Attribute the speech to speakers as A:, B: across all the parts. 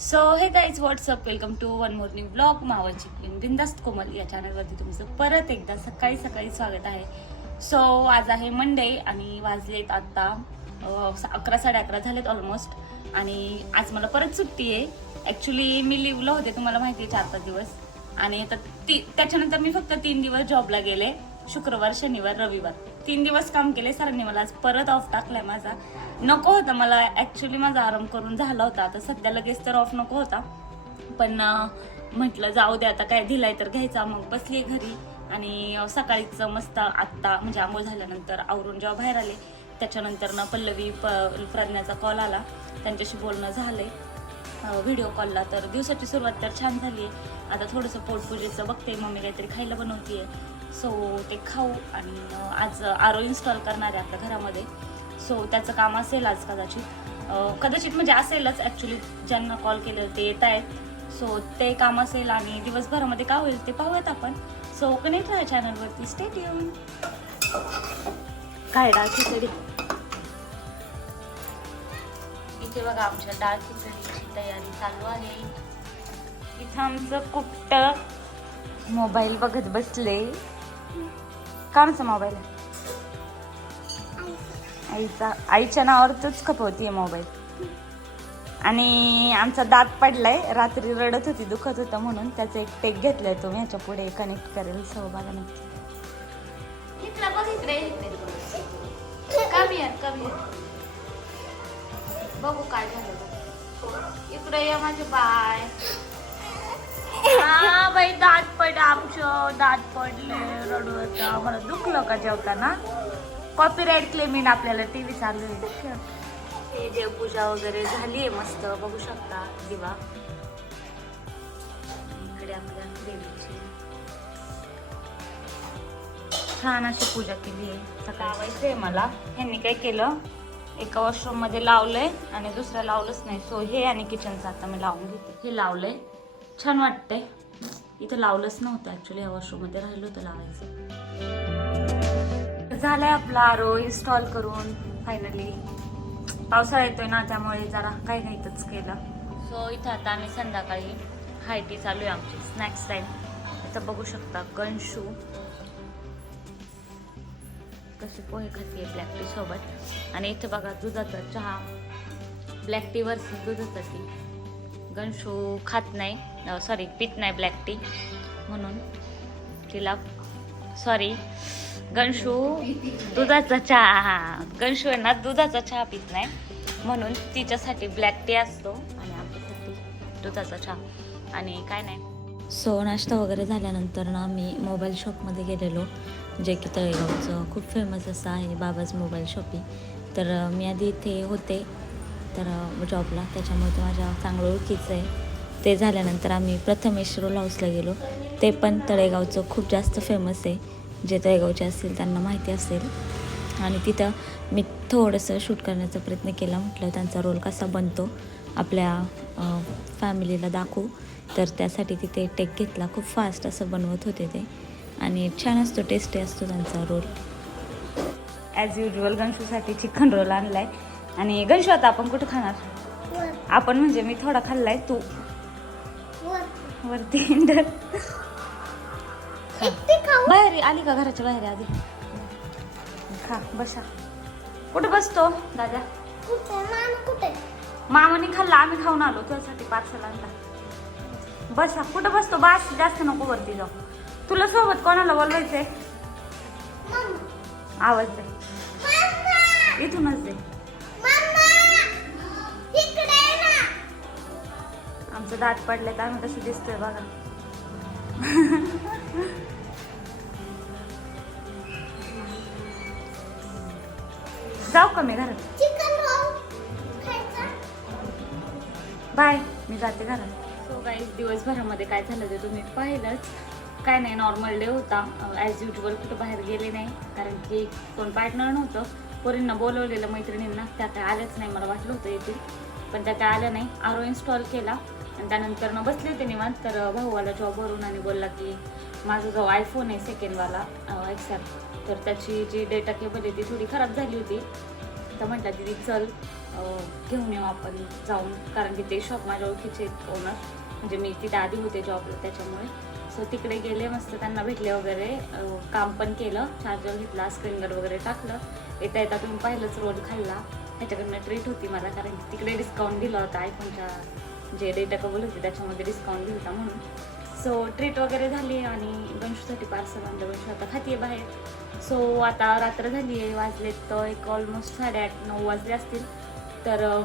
A: So hey guys what's up welcome to one morning blog मावळची queen बिंदास्त कोमल या चॅनलवरती तुमचं परत एकदा सकाळी सकाळी स्वागत आहे. सो आज आहे मंडे आणि वाजलेत आत्ता स- अकरा साडे अकरा झालेत ऑलमोस्ट आणि आज मला परत सुट्टी आहे. ॲक्च्युली मी लिवलं होते तुम्हाला माहिती आहे चार पाच दिवस. आणि आता ती त्याच्यानंतर मी फक्त तीन दिवस जॉबला गेले. शुक्रवार शनिवार रविवार. तीन दिवस काम केले सरांनी मला आज परत ऑफ टाकलाय माझा. नको होता मला ऍक्च्युली माझा आराम करून झाला होता. आता सध्या लगेच तर ऑफ नको होता. पण म्हटलं जाऊ दे आता काय दिलाय तर घ्यायचा. मग बसली घरी. आणि सकाळीच मस्त आत्ता म्हणजे आंघोळ झाल्यानंतर आवरून जेव्हा बाहेर आले त्याच्यानंतर ना पल्लवी प प्रज्ञाचा कॉल आला. त्यांच्याशी बोलणं झालंय. व्हिडिओ कॉलला तर दिवसाची सुरुवात तर छान झाली आहे आता थोडंसं पोटपूजेचं बघते. मम्मी काहीतरी खायला बनवतीये. सो ते खाऊ आणि आज आरो इन्स्टॉल करणार आहे आपल्या घरामध्ये. सो त्याचं काम असेल आज कदाचित. कदाचित म्हणजे असेलच ॲक्च्युली ज्यांना कॉल केलं ते येत आहेत. सो ते काम असेल आणि दिवसभरामध्ये काय होईल ते पाहूयात आपण. सो कनेक्ट राहा चॅनलवरती स्टेट येऊन काय डाळ खिचडी? इथे बघा आमच्या डाळ खिचडीची तयारी चालू आहे. इथं आमचं कुट्ट मोबाईल बघत बसले. कामचा मोबाईल आहे. आईचा आईच्या नावावरच खपवतीये मोबाईल आणि आमचा दात पडलाय रात्री रडत होती दुखत होतं म्हणून त्याचं एक टेक घेतलाय तो मी ह्याच्या पुढे कनेक्ट करेल सहभागा नक्की. बघू काय झालं. इकडे ये माझे बाय. हा बाई दात पड आमचं. दात पडले रडू होता मला दुखलं का जेवताना? कॉपीराईट क्लेमिंग आपल्याला टी व्ही चालू आहे. हे देवपूजा वगैरे झाली आहे मस्त. बघू शकता दिवा. इकडे आपल्या देवीची. छान अशी पूजा केली आहे. सकाळी आहे मला. ह्यांनी काय केलं? एका वॉशरूममध्ये लावलंय आणि दुसरं लावलंच नाही. सो हे आणि किचनचं आता मी लावून घेते. हे लावलंय. छान वाटतंय. इथं लावलंच नव्हतं ऍक्च्युली या वॉशरूममध्ये राहिलं होतं लावायचं. झालंय आपला आरो इन्स्टॉल करून फायनली पावसाळा येतोय ना त्यामुळे जरा काही काहीतच केलं. सो इथं आता आम्ही संध्याकाळी हायटी चालू आहे आमची स्नॅक्स टाईम इथं बघू शकता गणशू. कसे पोहे खाते ब्लॅक टी सोबत. आणि इथं बघा दुधाचा चहा. ब्लॅक टी वरती दुधाचा टी गणशू खात नाही. सॉरी पित नाही ब्लॅक टी म्हणून. तिला सॉरी गणशू दुधाचा चहा गणशू आहे ना दुधाचा चहा पित नाही. म्हणून तिच्यासाठी ब्लॅक टी असतो आणि आपल्यासाठी दुधाचा चहा. आणि काय नाही. सो नाश्ता वगैरे झाल्यानंतर ना मी मोबाईल शॉपमध्ये गेलेलो जे की तळेगावचं खूप फेमस असं आहे बाबाज मोबाईल शॉपिंग तर मी आधी इथे होते. तर जॉबला त्याच्यामुळे ते माझ्या चांगलं ओळखीचं आहे. ते झाल्यानंतर आम्ही प्रथमेश रोल हाऊसला गेलो. ते पण तळेगावचं खूप जास्त फेमस आहे. जे तळेगावचे असतील त्यांना माहिती असेल. आणि तिथं मी थोडंसं शूट करण्याचा प्रयत्न केला. म्हटलं त्यांचा रोल कसा बनतो? आपल्या फॅमिलीला दाखवू. तर त्यासाठी तिथे टेक घेतला. खूप फास्ट असं बनवत होते ते. आणि छान असतो टेस्टी असतो त्यांचा रोल ॲज युजल गणशूसाठी चिकन रोल आणलाय. आणि गणशू आता आपण कुठं खाणार? आपण म्हणजे मी थोडा खाल्लाय तू. वरती इंडर बाहेर आली का घराच्या बाहेर आधी? खा बसा. कुठे बसतो दादा? मामाने खाल्ला आम्ही खाऊन आलो तुझ्यासाठी पार्सल आणला. बसा कुठं बसतो? बास जास्त नको वरती जाऊ. तुला सोबत कोणाला बोलवायचंय? आवाज दे. इथूनच दे. आमचं दात पडले तर आम्ही कसं दिसतोय बघा. जाऊ का मी घरात? बाय मी जाते घरात. सो काही दिवसभरामध्ये काय झालं ते तुम्ही पाहिलंच. काय नाही नॉर्मल डे होता. ॲज युजल कुठं बाहेर गेले नाही कारण की कोण पार्टनर नव्हतं. पोरींना बोलवलेलं मैत्रिणींना. त्या काय आल्याच नाही मला वाटलं होतं येतील. पण त्या काय आल्या नाही. आरो इन्स्टॉल केला. आणि त्यानंतर ना बसले होते निवांत. तर भाऊवाला जॉबवरून आणि बोलला की माझा जो आयफोन आहे सेकंडवाला एक्सॅप तर त्याची जी डेटा केबल आहे ती थोडी खराब झाली होती. तर म्हटलं दीदी चल घेऊन येऊ आपण जाऊन. कारण की ते शॉप माझ्या ओळखीचे ओनर म्हणजे मी तिथे आधी होते जॉबला त्याच्यामुळे. सो तिकडे गेले मस्त त्यांना भेटले वगैरे. काम पण केलं चार्जर घेतला स्क्रीनवर वगैरे टाकलं. येता येता तुम्ही पाहिलंच रोल खाल्ला. त्याच्याकडनं ट्रीट होती मला कारण की तिकडे डिस्काउंट दिला होता आयफोनच्या जे डेटा कबल होते त्याच्यामध्ये डिस्काउंट दिला होता म्हणून. सो ट्रीट वगैरे झाली आणि वंशूसाठी पार्सल आणलं वंशू आता आहे बाहेर. सो आता रात्र झाली आहे वाजलेत तर एक ऑलमोस्ट साडेआठ नऊ वाजले असतील. तर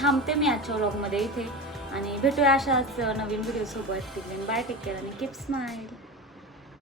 A: थांबते मी आजच्या व्लॉगमध्ये इथे. आणि भेटूया अशाच नवीन व्हिडिओसोबत तिकडे बाय टेक केअर आणि किप्स स्माईल